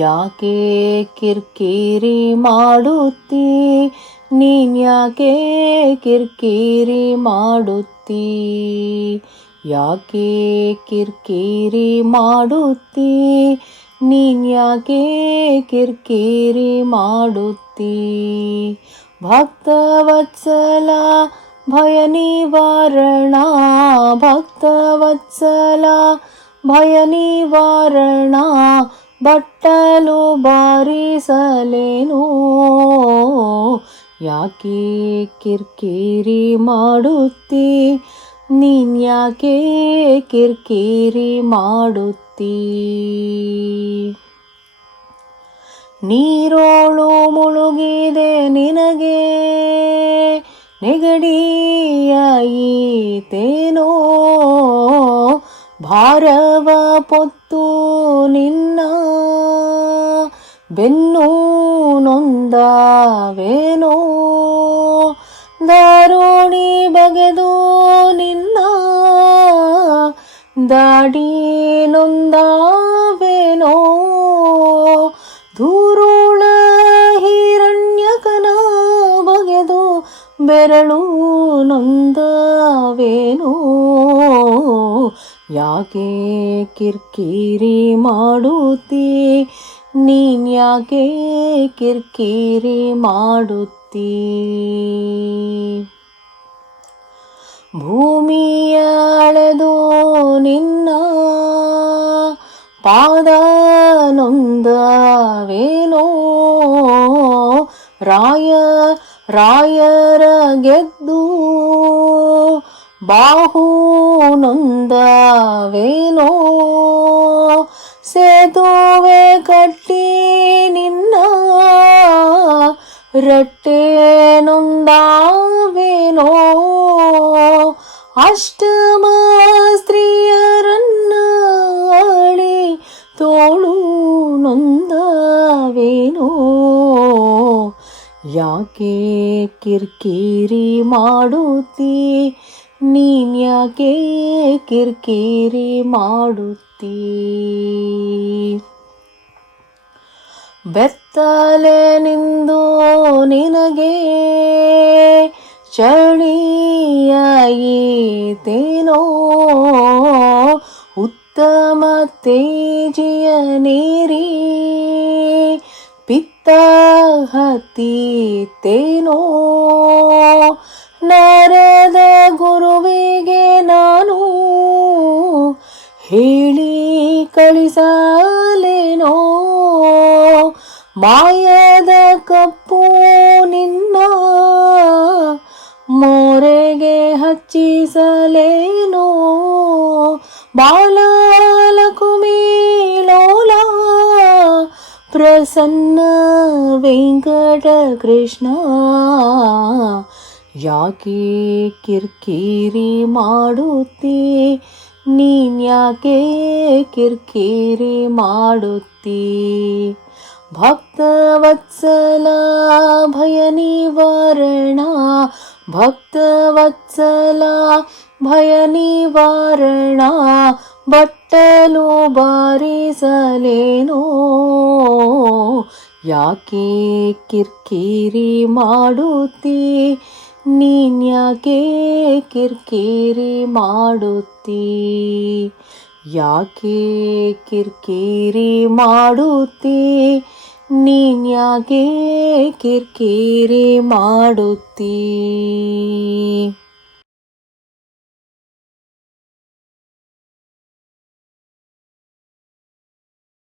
ಯಾಕೆ ಕಿರ್ಕಿರಿ ಮಾಡುತ್ತೀ, ನೀನ್ಯಾಕೆ ಕಿರ್ಕಿರಿ ಮಾಡುತ್ತೀ, ಯಾಕೆ ಕಿರ್ಕಿರಿ ಮಾಡುತ್ತೀ, ನೀನ್ಯಾಕೆ ಕಿರ್ಕಿರಿ ಮಾಡುತ್ತೀ. ಭಕ್ತವತ್ಸಲ ಭಯ ನಿವಾರಣ, ಭಕ್ತವತ್ಸಲ ಭಯ ನಿವಾರಣ, ಬಟ್ಟಲು ಬಾರಿಸಲೇನು, ಯಾಕೆ ಕಿರ್ಕಿರಿ ಮಾಡುತ್ತೀ, ನೀನ್ಯಾಕೆ ಕಿರ್ಕಿರಿ ಮಾಡುತ್ತೀ. ನೀರೋಳು ಮುಳುಗಿದೆ ನಿನಗೆ ನೆಗಡಿಯಾಯಿತೇನೋ, ಭಾರವ ಪೊತ್ತು ನಿನ್ನ ಬೆನ್ನು ನೊಂದವೇನೋ, ದಾರುಣಿ ಬಗೆದು ನಿನ್ನ ದಾಡಿ ನೊಂದವೇನೋ, ಧೂರುಳ ಹಿರಣ್ಯಕನ ಬಗೆದು ಬೆರಳು ನೊಂದವೇನೋ, ಯಾಕೆ ಕಿರ್ಕಿರಿ ಮಾಡುತ್ತೀ, ನೀನ್ಯಾಕೆ ಕಿರ್ಕಿರಿ ಮಾಡುತ್ತೀ. ಭೂಮಿಯ ಅಳೆದು ನಿನ್ನ ಪಾದ ನೊಂದವೇನೋ, ರಾಯರ ಗೆದ್ದು ಬಾಹು ನೊಂದವೇನೋ, ಸೇತುವೆ ಕಟ್ಟಿ ನಿನ್ನ ರಟ್ಟೆ ನೊಂದವೇನೋ, ಅಷ್ಟಮ ಸ್ತ್ರೀಯರನ್ನ ಆಳಿ ತೋಳು ನೊಂದವೇನೋ, ಯಾಕೆ ಕಿರ್ಕಿರಿ ಮಾಡುತ್ತೀ, ನೀನ್ಯಾಕೆ ಕಿರ್ಕಿರಿ ಮಾಡುತ್ತೀ. ಬೆತ್ತಲೆ ನಿಂದು ನಿನಗೆ ಚಳಿಯಾಯಿತೇನೋ, ಉತ್ತಮ ತೇಜಿಯ ನೀರಿ ಪಿತ್ತ ಹತ್ತಿತೇನೋ, ನಾರದ ಗುರುವಿಗೆ ನಾನು ಹೇಳಿ ಕಳಿಸಲೇನೋ, ಮಾಯದ ಕಪ್ಪು ನಿನ್ನ ಮೋರೆಗೆ ಹಚ್ಚಿಸಲೇನೋ, ಬಾಲಲಕುಮಿ ಲೋಲ ಪ್ರಸನ್ನ ವೆಂಕಟ ಕೃಷ್ಣ, ಯಾಕೆ ಕಿರ್ಕಿರಿ ಮಾಡುತ್ತೀ, ನೀನ್ಯಾಕೆ ಕಿರ್ಕಿರಿ ಮಾಡುತ್ತೀ. ಭಕ್ತವತ್ಸಲ ಭಯ ನಿವಾರಣ, ಭಕ್ತವತ್ಸಲ ಭಯ ನಿವಾರಣ, ಬಟ್ಟಲು ಬಾರಿಸಲೇನೋ, ಯಾಕೆ ಕಿರ್ಕಿರಿ ಮಾಡುತ್ತೀ, ನೀನ್ಯಾಕೆ ಕಿರ್ಕಿರಿ ಮಾಡುತ್ತೀ. ಯಾಕೆ ಕಿರ್ಕಿರಿ ಮಾಡುತ್ತೀ, ನೀನ್ಯಾಕೆ ಕಿರ್ಕಿರಿ ಮಾಡುತ್ತೀ.